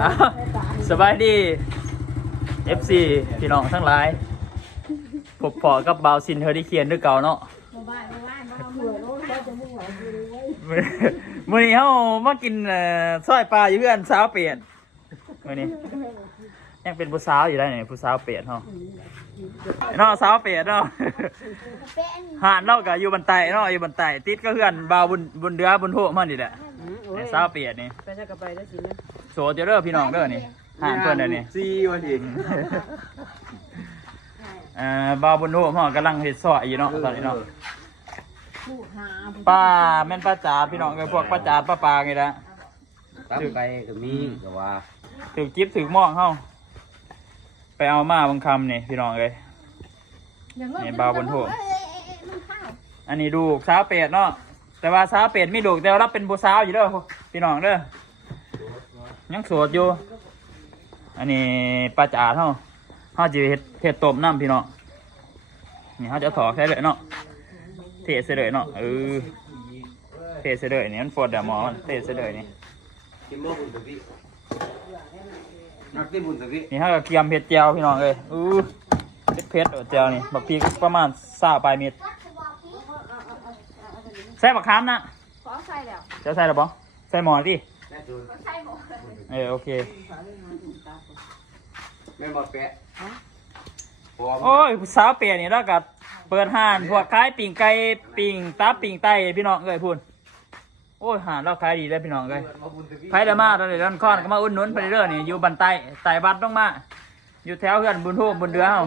อ้าวสบายดี FC พี่น้องทั้งหลายพบพอกับบาวซินเฮอริเคียนด้วยเก่าเนาะหมู่บ้านหมู่บ้านบ้านเมืองโน้นเราจะมุ่งหวังอยู่เลยมื้อมื้อนี้เฮามากินเอ่อซอยปลาอยู่เพื่อนสาวเปลี่ยนมื้อนี้ยังเป็นผู้สาวอยู่ได้นี่ผู้สาวเปลี่ยนเฮาเนาะสาวเปลี่ยนเนาะเป็นหานเราก็อยู่บันไตเนาะอยู่บันไตติดก็เพื่อนบาวบุญบุญเดือบุญโทมันนี่แหละ ไอ้สาวเปลี่ยนนี่ไปจะกลับไปแล้วสินะโสดเด้อพี่น้องเด้อนี่หานเพิ่นเด้อนี่ซีวันอีกเอ่อบาวบุญโทมันกำลังเฮ็ดซอยอยู่เนาะตอนนี้เนาะผู้หาป้าแม่นป้าจ๋าพี่น้องเอ้ยพวกป้าจ๋าป้าปาไงละตั้งไปก็มีแต่ว่าถือจิ๊บถือหม้องเฮาไปเอามาบางคำนี่พี่น้องเอ้ยนี่บาวบนโถมันข้าวอันนี้ดูกสาวเป็ดเนาะ แต่ว่าสาวเป็ดมีลูกแต่ว่าเราเป็นผู้สาวอยู่เด้อพี่น้องเด้อยังโสดอยู่ อันนี้ป้าจ๋าเฮาเฮาจะเฮ็ดเฮ็ดต้มน้ำพี่น้องนี่เฮาจะถอแค่เลยเนาะเทใส่เลยเนาะเออเทใส่เลยนี่มันปวดเดหมอมันเทใส่เลยนี่กินบ่บุญตะกี้นักที่บุญตะกี้นี่ฮะก็เกียมเผ็ดแจวพี่น้องเลยอู้เผ็ดเผ็ดๆแจวนี่บักพีประมาณซาปลายเม็ดใส่บักขามนะขอใส่แล้วจะใส่หรือเปล่าใส่หมอดิแม่จูนใส่หมดเออโอเค แม่หมดแปะพอโอ้ยสาวเปียนี่แล้วก็เปิดห้านพวกขายปิ่งไก่ปิ่งตับปิ่งไตพี่น้องเลยพูนโอ้ยห้านเราขายดีเลยพี่น้องเลยมาบุญตะกี้ไผเดมาตอนนี้ร้อนค้อนก็มาอุ่นหนุนไปเรื่อยๆนี่อยู่บันไตไต่บัดต้องมาอยู่แถวเพื่อนบุญทูบบุญเดือเฮา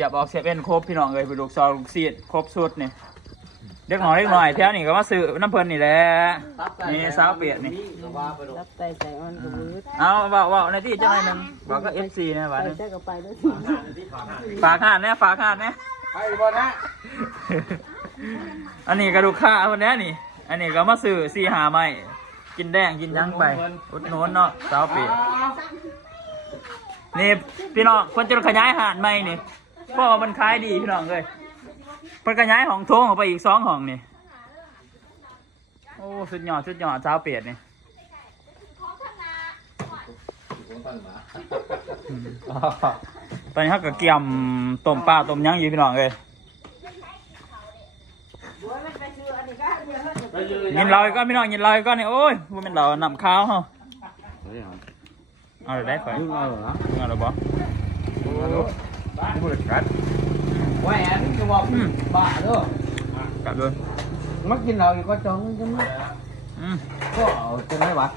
สียบออกเสียบเอ็นครบพี่น้องเลยไปลูกซองลูกซีดครบสุดนี่เด็กหน่อยเด็กหน่อยแถวนี่ก็มาซื้อน้ำเพลินนี่แหละนี่สาวเปียดนี่ว่าไปดูรับใจใจอ่อนกับมือเอาเว่าเว่าในที่เจ้าหน่อยหนึ่งบอกก็เอฟซีนะไปว่าหนึ่งจะกลับไปแล้วสิฝากหาดเนี่ยฝากหาดเนี่ยไปบ่นะอันนี้กระดูกข้าคนนี้นี่ อันนี้ก็มาซื้อซีหาไม้กินแดงกินหยังไปอุดหนุนเนาะสาวเปียดนี่พี่น้องคนจะขยายหาดใหม่นี่ เพราะว่ามันขายดีพี่น้องเลยเพิ่นขยายห้องโถงออกไปอีกสองห้องนี่ โอ้สุดยอดสุดยอดสาวเปียดนี่ตอนนี้เขาก็เกี่ยมต้มปลาต้มหยังอยู่พี่น้องเลยยินเราอีกก็พี่น้องยินเราอีกก็นี่โอ้ยว่าเป็นเรานำข้าวเฮาเอาได้ข่อยยุ่งเอาเหรอเอาหรือบ่บุญกัดแหวนคือว่าบ้าเด้อกลับด้วยมากินเราอีกก็จองจังมั้ยอืมก็เอาจังได๋วะ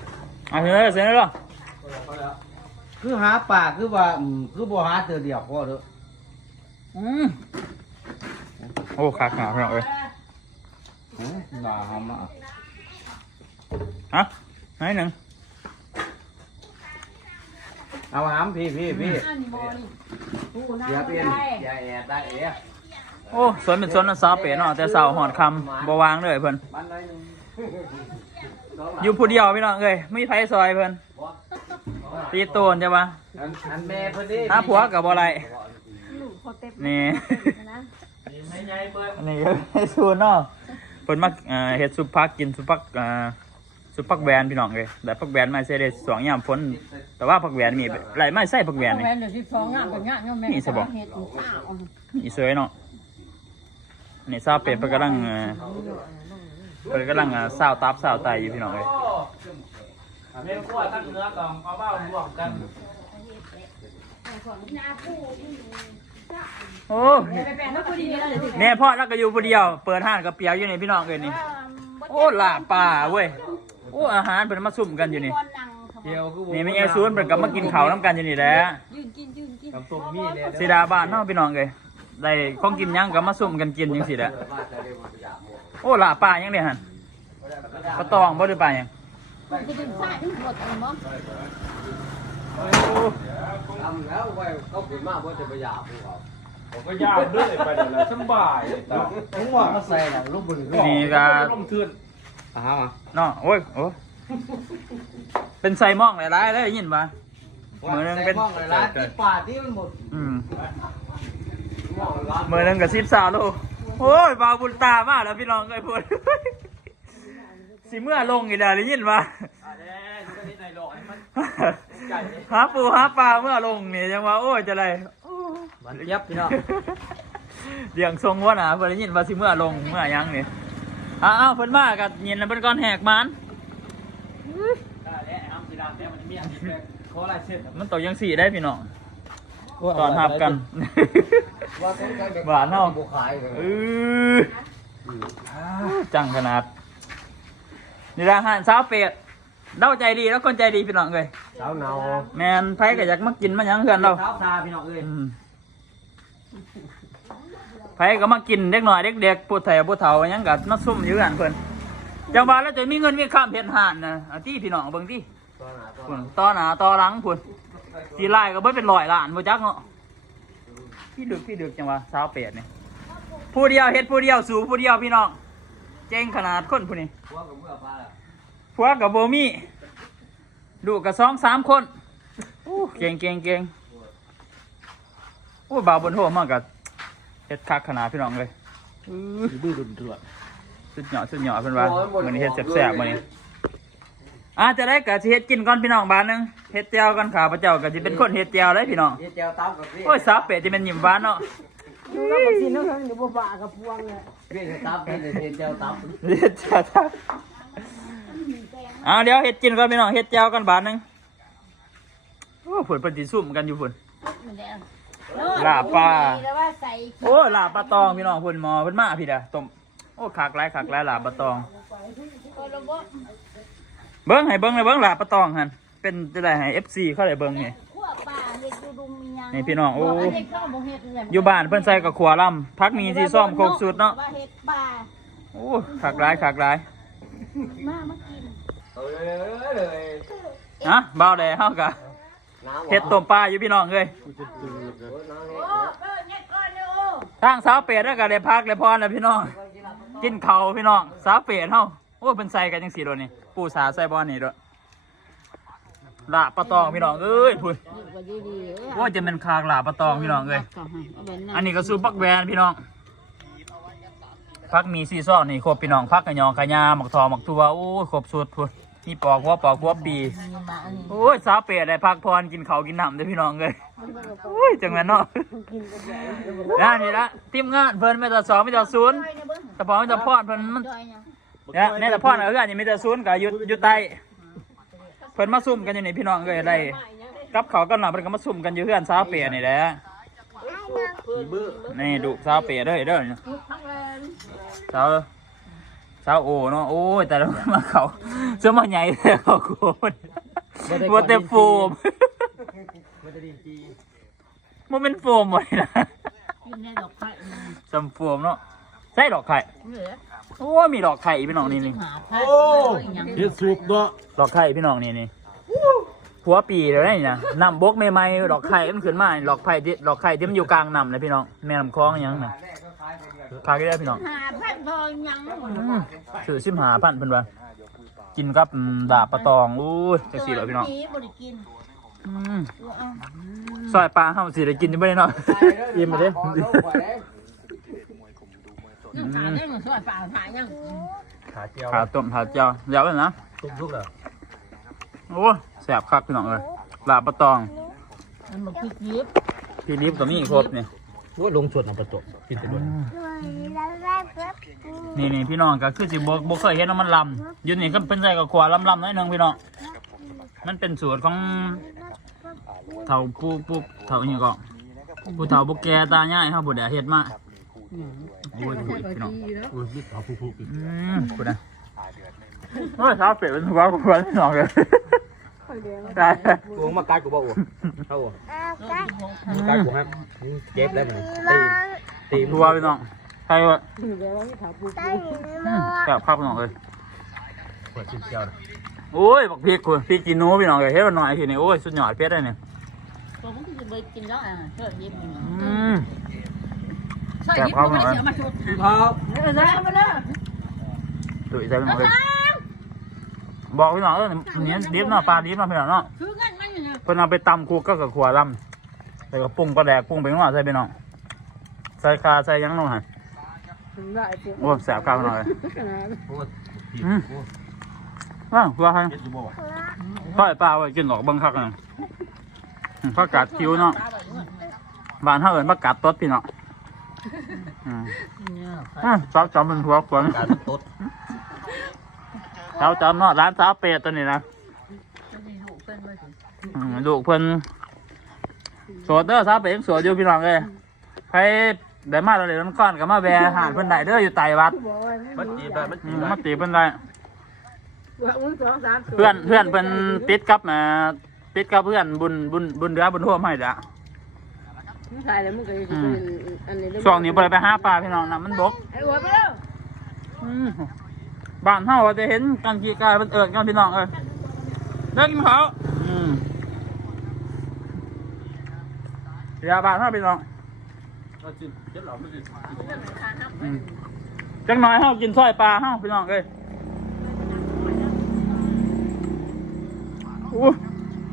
เอาเสร็จแล้วเสร็จแล้วเหรอคือหาปลาคือว่าคือบ่หาเจอเดียวพอเด้ออืมโอ้ขาดขาพี่น้องเอ้ยน่าหามาฮะไหนหนึ่ง เอาหามพี่พี่พี่อันนี้บอนี่ผู้น่าอย่าสเปลี่ยนนใจอย่าแอบได้เอ๊ะโอ้สวนเป็นสวนนะสาวเป๋เนาะแต่สาวหอดคำบวางเลยเพิ่นมันได้นึงอยู่ผู้เดียวพี่น้องเอ้ยไม่มีไฟซอยเพิ่นตีโตนใช่ปะอันอันแม่เพิ่นดิหาผัวกับบ่ไรลูกเขาเต็มนี่นะอันนี้ก็ให้สูนเนาะเพิ่นมักเอ่อเฮ็ดซุปผักกินซุปผักเอ่อ ซุปผักแวนพี่น้องเอ้ยแต่ผักแวนมาใส่ได้สองยามฝนแต่ว่าผักแวนมีหลายไม้ใส่ผักแวนนี่ แม่เดี๋ยวที่สองงานเป็นงานเนาะแม่นี่สบอกเห็ดข้าวอีสวยเนาะอันนี่ซาวเป็ดเพิ่นกำลังเอ่อเพิ่นกำลังเอ่อซาวตับซาวไตอยู่พี่น้องเอ้ยเมนคั่วตั้งเนื้อก่อนเอาเบ้ารวมกันโอ้ไปแปลงแล้วพอดีแล้วเดี๋ยวเนี่ยพ่อแล้วก็อยู่ผู้เดียว เปิดห้านกับเปียวอยู่นี่พี่น้องเอ้ยนี่ โอ้ลาบป่าเว้ย โอ้อาหารเพิ่นมาซุ่มกันอยู่นี่คนนั่งเขาเดียวคือนี่ไม่ใช่ซูนเพิ่นก็มากินข้าวน้ำกันอยู่นี่แหละยืนกินยืนกินกับต้มมีเนี่ยสีดาบ้านเนาะพี่น้องเอ้ยได้ของกินหยังก็มาซุ่มกันกินจังซี่แหละโอ้ลาบป่ายังเนี่ยหั่นปลาตองบ่ได้ป่าหยังจะดึงซ้ายดึงหมดอะไรมั้งโอ้ทำแล้วไว้เขาเป็นมากว่าจะไปหยาบพวกเขาผมก็ยาวเรื่อยไปเลยสบายแต่ผมว่าเขาใส่หลังลูกบุญนี่ก็ ลงทื่นอ่าฮะเนาะโอ้ยโอ้ยเป็นไซมองหลายๆเลยยินบ่เหมือนเป็นห้องเลยร้านที่ป่าที่มันหมดอืมหม้อร้านมื้อหนึงก็13โลโอ้ยบาวบุญตามากแล้วพี่น้องเอ้ยพูดสิเมื่อลงอีกแล้วได้ยินว่าหาปูหาปลาเมื่อลงนี่ยังว่าโอ้ยจะไรมันยับพี่น้องเลี้ยงทรงว่านะเพิ่นได้ยินว่าสิเมื่อลงเมื่อยังนี่ อ้าวเพิ่นมากับยินแล้วเพิ่นก่อนแหกมันมันตกยังสี่ได้พี่น้องตอนหับกันว่าสงสัยด็กหวานเนาะบ่ขายเลยเออจังขนาด นี่ร้านอาหารสาวเป็ดเล่าใจดีแล้วคนใจดีพี่น้องเลยสาวเนาแมนไผก็อยากมากินมาหยังเพื่อนเราสาวตาพี่น้องเอ้ยอืม ไผก็มากินเด็กหน่อยเด็กๆผู้แถวผู้เฒ่าหยังกับมาซุ่มอยู่กันเพิ่นจังหวะแล้วจะมีเงินมีข้ามเพชรหานนะเอาที่พี่น้องเบิ่งที่ตัวหนาตัวพุ่นต่อหน้าต่อหลังพุ่นสีไล่ก็เบิ่เป็นร้อยล้านบ่จักเนาะพี่ดึกพี่ดึกจังหวะสาวเป็ดนี่ผู้เดียวเฮ็ดผู้เดียวสู่ผู้เดียวพี่น้องเจ๋งขนาดคนผู้นี้พวกกับเมื่อปลาละผัวกับโบมี่ลูกกับสองสามคนอู้เก่งเก่งเก่งอู้บาวบนโหมากกับ เฮ็ดคักขนาดพี่น้องเลยอื้อดื้อดุนเถื่อนสุดยอดสุดยอดเพิ่นว่ามื้อนี้เฮ็ดแซ่บๆมื้อนี้อาจะได้กะสิเฮ็ดกินก่อนพี่น้องบาทหนึงเฮ็ดแจ่วกันข้าพเจ้าก็สิเป็นคนเฮ็ดแจ่วเลยพี่น้องเจ๊เจ้าตามกับพี่โอ้ยสาวเป็ดจะเป็นหยิมหวานเนาะดูแล้วบางทีน้องเดี๋ยวบ่บ่ากับพวงเลยพี่จะตามพี่เลยเจ๊เจ้าตามเฮ็ดแจ่วทักอ่าเดี๋ยวเฮ็ดกินก่อนพี่น้องเฮ็ดแจ่วกันบาทหนึงโอ้ผลเพิ่นสิซุ่มกันอยู่พุ่น ลาบปลาแล้วว่าใส่โอ้ลาบปลาตองพี่น้องเพิ่นหมอเพิ่นมาพี่ดาต้มโอ้คักหลายคักหลายลาบปลาตองเบิ้งให้เบิ้งเลยเบิ้งลาบปลาตองหั่นเป็นจะได้ให้ FC เขาได้เบิ้งนี่ ขั้วปลาเฮ็ดดูดุมมีหยังนี่พี่น้องโอ้อันนี้ข้าวบ่เฮ็ดเลยอยู่บ้านเพิ่นใส่กับขัวลำพักมีสีส้มโคกสุดเนาะว่าเฮ็ดปลาโอ้คักหลายคักหลายมามากินเอ้ยเลยฮะบ่าวแดเฮากะ เฮ็ดต้มปลาอยู่พี่น้องเอ้ยโอ้เออเฟียก่อนเด้อทางสาวเป็ดแล้วก็ได้พักได้พรแล้วพี่น้อง กินเขาพี่น้องสาวเป็ดเฮาโอ้เพิ่นใส่กันจังซี่โดนี่ปูสาใส่บ่อนี่โดลาปลาตองพี่น้องเอ้ยพุ่นก็ดีๆเอ้ยว่าจะเป็นคากลาปลาตองพี่น้องเอ้ยอันนี้ก็ซูปักแวนพี่น้องพักมีซีซ่อนนี่ครบพี่น้องพักกระยองกระยาหมักทองหมักทัวโอ้ยครบสุดพุ่น มีปอกหัวปอกหัวปีมีมาอันนี้โอ้ยสาวเป็ดได้พักพรกินเขาวกินน้ำเด้อพี่น้องเลยโอ้ยจังแม่นเนาะนะนี่ละทีมงานเพิ่นไม่แต่สองไม่แต่ศูนย์จอยนะเบิ่งแต่พอไม่แต่พอดเพิ่นมันจอยนะเนี่ยในแต่พอดเอื้อนนี่มีแต่ศูนย์กับยุดยุดใต้เพิ่นมาซุ่มกันอยู่นี่พี่น้องเลยได้กับเขาวกันหน่อยเพิ่นก็มาซุ่มกันอยู่เพื่อนสาวเป็ดนี่แหละนี่ดุสาวเปียเด้อเด้อสาว สาวโอเนาะโอ้ยแต่ละมาเขาเสื้อมาใหญ่แต่เขาโคตรว่าแต่โฟมมันจะดีจีมันเป็นโฟมหมดเลยนะกินในดอกไม้มันซัมโฟมเนาะใช่ดอกไข่เหลือโอ้มีดอกไข่พี่น้องนี่นี่หาผ้าหยังเฮ็ดสุกเนาะดอกไข่พี่น้องนี่นี่หัวปีเดี๋ยวนี้นะน้ำบกใหม่ๆดอกไข่มันขึ้นมาดอกไข่ที่ดอกไข่ที่มันอยู่กลางน้ำเลยพี่น้องแม่น้ำคลองอหยังน่ะ คาก็ได้พี่น้องหาผ้าทองหยังอืมสื่อสิมหาพันเพิ่นว่ากินกับอืมดาบปลาตองอู้ยจังซี่เหรอพี่น้องบ่ได้กินอืมซอยปลาเฮาสิได้กินอยู่บ่ได้เนาะอิ่มมาเด้ยังตาได้มันสวยป่าถ่ายยังขาเจียวขาต้มขาเจียวเดี๋ยวเลยนะ ตุ้มทุกเหรอโอ้ยแซ่บคักพี่น้องเอ้ยลาบปลาตองมันบ่คิดยิบ พี่ลิฟตัวนี้ครบนี่ ว่าลงชวนเอาประตูกินไปด้วยนี่นี่พี่น้องก็คือสิบ่บ่เคยเห็นว่ามันลำอยู่นี่ก็เป็นใส่กับขวาลำๆหน้อยหนึงพี่น้องมันเป็นสูตรของเฒ่าผู้ผู้เฒ่าอีหยังก็ผู้เฒ่าผู้แก่ตายายเฮาบ่ได้เฮ็ดมาโอ้ยโอ้ยพี่น้องอุ้ยเอาผู้ผู้อีกอืมกูนะโอ้ยเท้าเป็ดเป็นหัวกูหัวที่สองเลย ได้วงมากัดกูบ่อ้วเข้าอ้วกัดกูครับเจ็บแล้วมันตีตีหัวพี่น้องใครวะแซ่บครับพี่น้องเลยเปิดชิ้นเจียวโอ้ยบักพริกคุณพริกกินหนูพี่น้องเลยเฮ็ดมาหน่อยทีนี้โอ้ยสุดยอดเพชรเลยเนี่ยตัวมันสิบ่กินแล้วอะเชิดยิบอืมใช่ยิบมันไม่ได้เสียมาชุดเท้าเออแล้วมาเด้อตุ๋ยใจพี่น้องเลย บอกพี่น้องเออเนี่ยดิบเนาะปลาดิบเนาะพี่น้องเนาะคือกันมันอยู่เนี่ยเพิ่นเอาไปตำคูก็กับขวาลำใส่กับปรุงปลาแดกปรุงไปข้างนอกใส่พี่น้องใส่คาใส่หยังลงหันได้ปุ๊บโอ้ยแซ่บข้าวพี่น้องเลยโอ้ยอืมอ้าวว่าให้เฮ็ดอยู่บ่วะต้อยปลาไว้กินหรอกเบังคักน่ะอืมผักกาดคิ้วเนาะบ้านเฮาเอิ้นผักกาดตดพี่เนาะอืมอะสาวจอมเป็นหัวขวานการมันตด สาวจอมเนาะร้านสาวเป็ดตัวนี้นะอืมลูกเพิ่นโสดเด้อสาวเป็ดยังโสดอยู่พี่น้องเอ้ยใครได้มาเราเลยน้ำก้อนก็มาแวะหาดเพิ่นได้เด้ออยู่ไต่วัดบอกว่ามันจีบได้มันอืจีบมได้มาตีเพิ่นได้ว่าอุ้งสองสามตัวเพื่อนเพื่อนเพิ่นติดกับมาติดกับเพื่อนบุญบุญบุญเดือบุญท่วมให้จ้ะมึงถ่ายแล้วมึงก็จะเป็นอันนี้ช่วงนี้บ่ไปไปหาปลาพี่น้องนะมันบกไอ้หัวไปแล้วอืม บ้านเฮาก็จะเห็นกันกี่กายมันเอิดกันพี่น้องเอ้ยเลิกกินข้าวอืมยาบ้านเฮาพี่น้องก็จิเจ็ดเหล่าไม่ได้อืมจังน้อยเฮากินซอยปลาเฮาพี่น้องเอ้ยอู้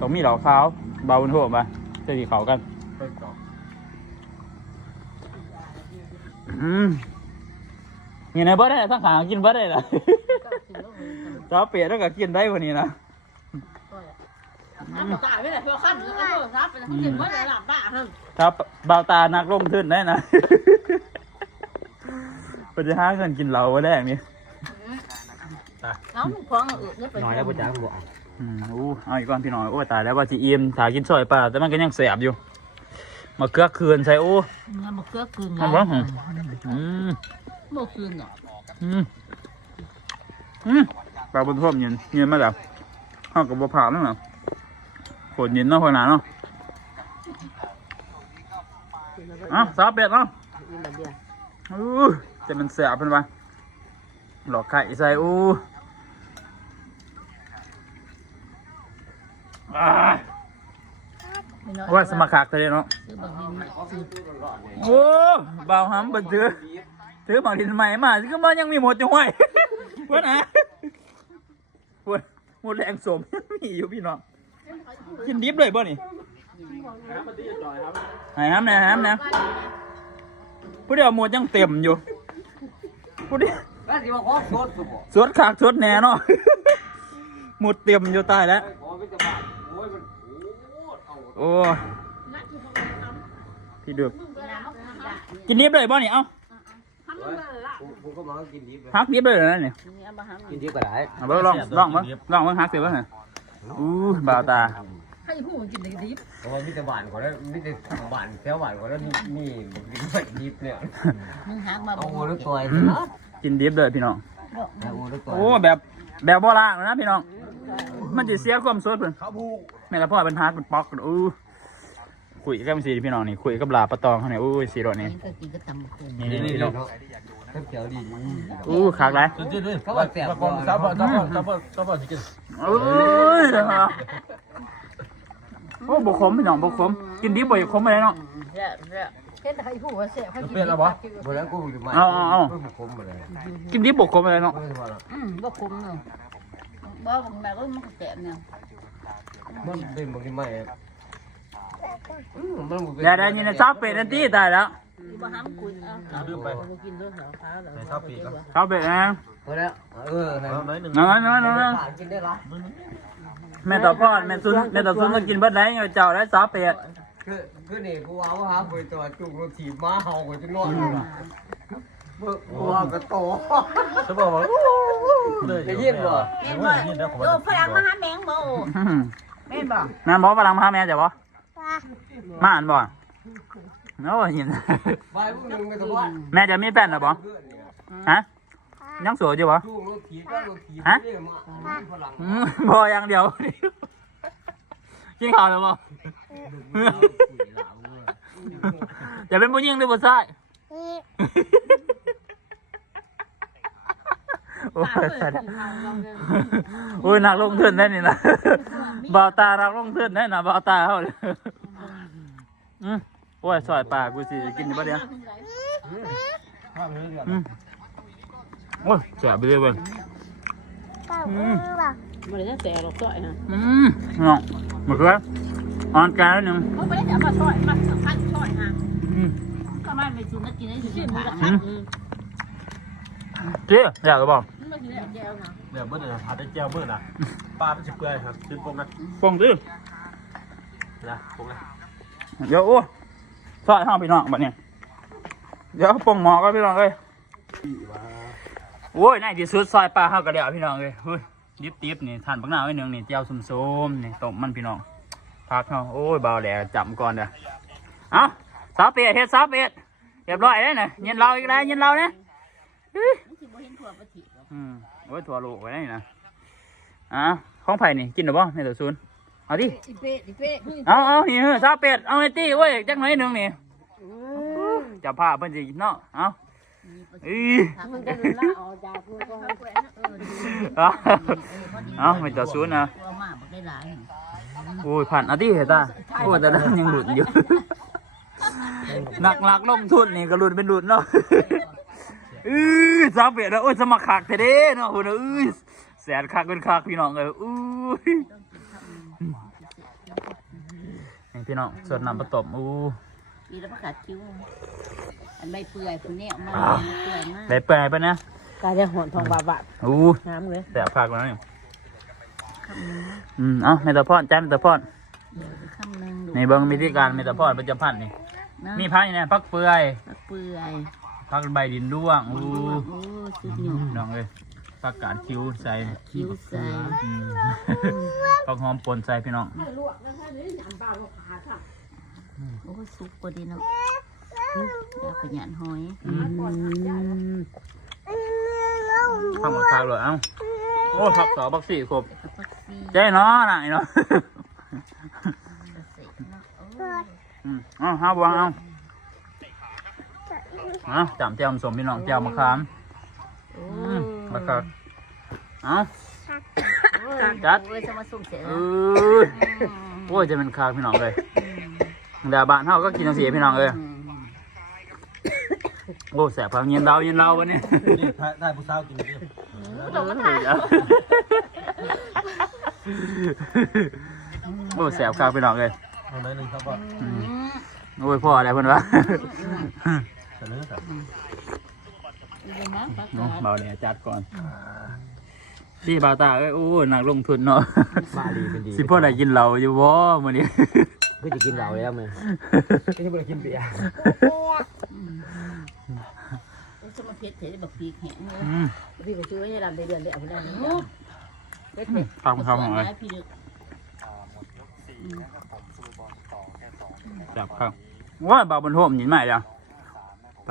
ต้องมีเหล่าขาวเบาบนหัวมาจะดีเขากันไป ต่ออืมนี่ในบ่ได้ทั้งขางกินบ่ได้ละจ้าเปียแล้วก็กินได้วันนี้นะน้ำตาไม่ได้เพื่อขั้นแล้วก็เพื่อซับไปแล้วเขาเห็นว่าจะหลับบ้าฮะครับเบาตานักลงทุนได้นะไปจะหาเงินกินเหล้าวันแรกนี่น้องมึงคล้องอึเนี่ยไปน้อยแล้วบ่จ้าบ่เอาอืมอู้เอาอีกก่อนพี่น้องโอ้ตายแล้วว่าจีเอ็มถากินซอยปลาแต่มันก็ยังแสบอยู่ มาเกลือคืนใส่โอ้งานบกเกือคืนมันบ้าหืมอืมบกคืนเนาะอืมอืมปลาบนท่วมเย็นเย็นมาแล้วห้องกับบัวผ่านั่นเหรอฝนเย็นเนาะพอหนาเนาะเอ้าสาวเป็ดเนาะอู้จะมันแสบเป็นวะหลอกไข่ใส่อู้ อ่าว่าสมัครคักเลยเนาะซื้อบางทีมาซื้อโอ้เบาหำบันถือถือหมากดินใหม่มาก็มันยังมีหมดอยู่ห้วยเพื่อนนะเพื่อนหมดแรงสมมีอยู่พี่น้องกินดิบเลยบ่นี่ไหนครับไหนครับนะผู้เดียวหมดยังเต็มอยู่ผู้เดียวแล้วสิว่าขอโทษบ่สวดขากสวดแหน่เนาะหมดเต็มอยู่ใต้แล้วขอไปจะบ้านโอ้ยมันโอ้เอา โอ้พี่ดึกกินดิบเลยบ่นี่เอ้าผมก็มากินดิบฮักดิบเลยนะนี่นี่อาบะฮัมกินดิบก็ได้เอาไปลองลองมั้งลองมั้งฮักเสร็จแล้วเหรออู้บาวตาให้ผู้มันกินได้ดิบเพราะว่ามีแต่หวานกว่าแล้วมีแต่หวานแค่หวานกว่าแล้วนี่นี่กินแบบดิบเนี่ยมึงหากมาเอาโอ้ลูกตัวอืมกินดิบเลยพี่น้องเอาโอ้ลูกตัวโอ้แบบแบบโบราณเลยนะพี่น้อง มันจะเสียความสดเพิ่นข้าวผู แม่ละพ่อเป็นฮักเป็นป๊อกอู้คุยกับมันสีพี่น้องนี่คุยกับลาปะตองเขาเนี่ยอู้สีรถนี่ก็กินก็ตำกูนี่นี่พี่น้องข้าวเขียวดีอู้ขากไรจิตด้วยเขาบอกแสบกองสาวพ่อสาวพ่อสาวพ่อสาวพ่อจะกินโอ้ยนะฮะโอ้บุคมพี่น้องบุคมกินดิบบ่อยคมไปเลยเนาะแซ่บแซ่บเห็นแต่ให้ผู้ว่าแซ่บให้กินเป็นแล้วบ่บนนั้นกูมาเอาเอาเอาไม่คมมาเลยกินดิบบุคมไปเลยเนาะไม่พอแล้วอืมบ่คุ้มเนาะ บ่บางแบบก็มันก็แซ่บเนี่ยมันเป็นบางทีไม่มันเดี๋ยวเดี๋ยวนี่นะชอบเป็ดนันตี้ตายแล้วบ่ฮัมกุยเอาลืมไปไปกินด้วยเหรอฟ้าเหรอชอบปีกชอบเป็ดนะพอแล้วเออน้อยหนึ่งน้อยน้อยน้อยน้อยกินได้หรอแม่ต่อพ่อแม่ซุนแม่ต่อซุนก็กินเบิดได้เจ้าได้ชอบเป็ดคือคือนี่กูเอาฮะไปตัวจุกรถถีบม้าเห่ากูจะนอน เมื่อกูเอากระโตจะบอกว่าจะยินบ่เห็นว่ายินแล้วผมโยฝรั่งมาหาแมงบ่แม่นบ่นั่นบอกฝรั่งมาหาแม่จ้ะบ่มาอ่านบ่โอ้ยเห็นแม่จะมีแฟนหรอบ่ฮะยังโสดอยู่บ่จุกรถถีบก็รถถีบนี่มาฝรั่งอืมบ่อย่างเดียวกินข้าวแล้วบ่จะเป็นผู้หญิงหรือผู้ชาย โอ้ยโอ้ยนักลงทุนได้นี่นะบ่าวตานักลงทุนได้นะบ่าวตาเขาเลยอืมโอ้ยซอยปลากูสิกินอยู่บ่เดียวอืมโอ้ยแสบไปเลยเว้ยอืมบ่ได้แต่หรอกซอยฮะอืมน้องมะเขืออ่อนกายแล้วหนึ่งเขาบ่ได้จะมาซอยมาพันซอยฮะอืมก็มาไปกินแล้วกินให้สิมื้อละ เจ๊อยากจะบอกมันบ่สิได้แก้วนะเดี๋ยวเบิ้ลเลยหาได้แก้วเบิ้ลอะปลาต้องสิเปื่อยครับชิ้นปงนะปงตื้อนะปงนะเดี๋ยวโอ้ซอยห้องพี่น้องบัดเนี่ยเดี๋ยวปงหมอก็พี่น้องเอ้ยโอ้ยในที่สุดซอยปลาเข้ากระเดียวพี่น้องเอ้ยเฮ้ยดิบดิบๆนี่ทานบักหน้าไว้หนึ่งนี่เจียวส้มๆนี่ต้มมันพี่น้องพักเขาโอ้ยเบาแหล่จับก่อนเด้อเอาสาวเป็ดเฮ็ดสาวเป็ดเรียบร้อยแล้วเนี่ยเย็นเราอีกแล้วเย็นเราเนี่ยเฮ้ย มันสิบ่เห็นทั่วประเทศหรอกอืมโอ้ยถั่วโลกไว้ได้นะอะของไผ่นี่กินหรือเปล่าในตัวศูนย์เอาดิอีเป้อีเป้เฮ้ยเอาเอานี่เฮ้ยซาเป็ดเอาไอ้ตี้เว้ยจักหน่อยหนึ่งนี่จะพาเพิ่นสิเนาะเอาอีมันจะรุนละออกจากพูดก็เอาเอาไม่ต่อศูนย์นะตัวมากบ่ได้หลายโอ้ยผ่านเอาดิเห็นตาโอ้ยแต่นั้นยังหลุดอยู่หนักหลักลงทุนนี่ก็หลุดเป็นหลุดเนาะ อื้อซาเป็ดแล้วโอ้ยสมัครคักเทเด้เนาะโอ้ยอื้อแสนคักเป็นคักพี่น้องเลยอู้ยนี่พี่น้องสดน้ำประตบอู้มีแล้วประกาศคิ้วอันใบเปื่อยคนนี้เอามาเปื่อยมากได้แปลไปะเนี่ยกายจะหอนทองบาบาอู้น้ำเลยแสบคักแล้วนี่คำนึงอืมเอ้าเมตาพอนจ้าเมตาพอนเดี๋ยวคำนึงดูในเบิ้งมีที่การเมตาพอนประจำพันธุ์นี่นะมีพักนี่นะพักเปื่อยเปื่อย พักใบดินร่วงอู้โอ้สุดยอดน้องเอ้ยพักกาดคิ้วใส่คิ้วใส่อืมพักหอมปนใส่พี่น้องลวกนะคะหรือหยำปลาขาค่ะโอ้สุกกว่าดีเนาะเดี๋ยวขยันหอยข้าวหมกคากเลยเอ้าโอ้ผักสอบักสี่ครบแล้วก็ซีใจเนาะน่ะไอ้เนาะกระเสกเนาะโอ้อืมเอ้าห้าบวงเอ้าเอ้าจำแจ่วสมพี่น้องแจ่วมะขามโอ้อืมมะขามเอ้า จัดโอ้ยจะมาส่งเสียเออโอ้ยจะเป็นคากพี่น้องเลยเดี๋ยวบ้านเฮาก็กินจังสีพี่น้องเลยโอ้แสบพังเย็นเราเย็นเราวันนี้นี่ได้ผู้สาวกินนี่โอ้แสบคากพี่น้องเลยเอาหน่อยหนึ่งครับว่าอืมโอ้ยพ่ออะไรเพิ่นวะ เสนอครับเดี๋ยวนะปากเนาะกาเบาเนี่ยจัดก่อนพี่บาวตาเอ้ยโอ้ยนักลงทุนเนาะบ้าดีเป็นดีสิพ่อได้กินเหล้าอยู่บ่มื้อนี้ก็จะกินเหล้าแล้วมั้ยก็จะไปกินเบียร์จะมาเพชรเถอะแบบปีกแห้งเลยอืมพี่ก็ซื้อไว้ในลำเดือนเดียวเอาไปได้โอ้เพชรเนี่ยทำคำของเลยพี่ดึกจับครับว้ายบาบนโฮมยินใหม่จ้ะ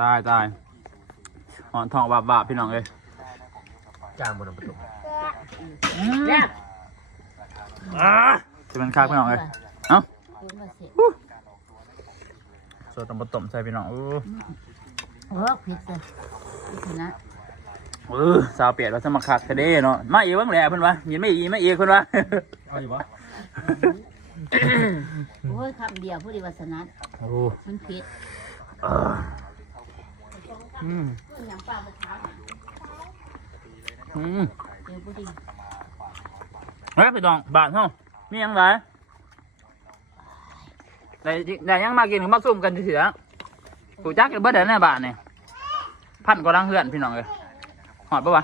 ตายตายหอนทองบาบบาบพี่น้องเอ้ยจางบนน้ำประตูเนี่ยอ่าจะเป็นคากพี่น้องเอ้ยเอ้าดูมาเสร็จสดตำบะต้มใส่พี่น้องอู้โอ้เพชรเลยชนะเออสาวเปียดว่าจะมาคักทะเด้เนาะมาอีกบ้างแหละเพิ่นวะยินไม่อีไม่อีเพิ่นวะเอาอยู่ปะโอ้ยคำเดียวผู้ดีวัสนัดโอ้มันเพชรเอออืมอย่างปลาบุกขาอืมเดี๋ยวผู้ดีเฮ้ยพี่น้องบาทเฮามียังไงได้ได้ยังมากินก็มาซุ่มกันเถื่อๆผู้จักกันเบิดเด้อในบ้านนี่พันกว่าลังเฮือนพี่น้องเอ้ยหอดปะวะ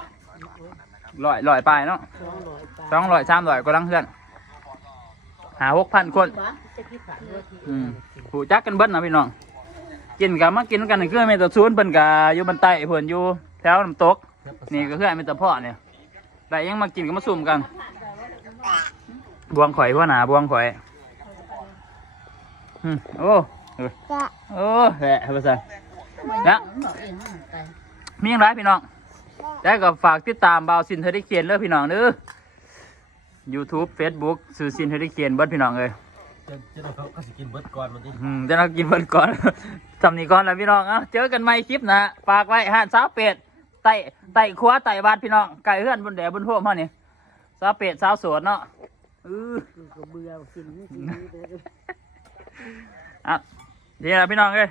ลอยลอยไปเนาะสองลอยสามลอยกว่าลังเฮือนหาหกพันคน อืมผู้จักกันเบิดนะพี่น้อง กินกันมากินกันนี่คือเมตาซูนเพิ่นกะอยู่บันไดเพิ่นอยู่แถวน้ำตก นี่ก็คือไอ้เมตาพ่อเนี่ยได้หยังมากินก็มาซุ่มกัน บวงข่อยพ่อหนาบวงข่อยอืมโอ้เออโอ้แหละภาษาแล้วบอกเองว่ามันไปมีหยังไรพี่น้องได้วก็ฝากติดตามบาวซินเทอริเคียนเด้อพี่น้องเด้อ YouTube Facebook สื่อซินเทอริเคียนเบิดพี่น้องเลยเจ้าเจ้าเขาเขาสิกินเบิร์ดก่อนมันดิอืมจะนักกินเบิดก่อนสำนีก่อนแล้วพี่น้องเอ้าเจอกันใหม่คลิปหนะฝากไว้ห้านสาวเป็ดไต่ไต่ครัวไต่บานพี่น้องไก่เฮือนบนแดดบนพวกมานี่สาวเป็ดสาวสวนเนาะอือ ก็เบื่อกินอะเดี๋ยวนะพี่น้องเอ้ย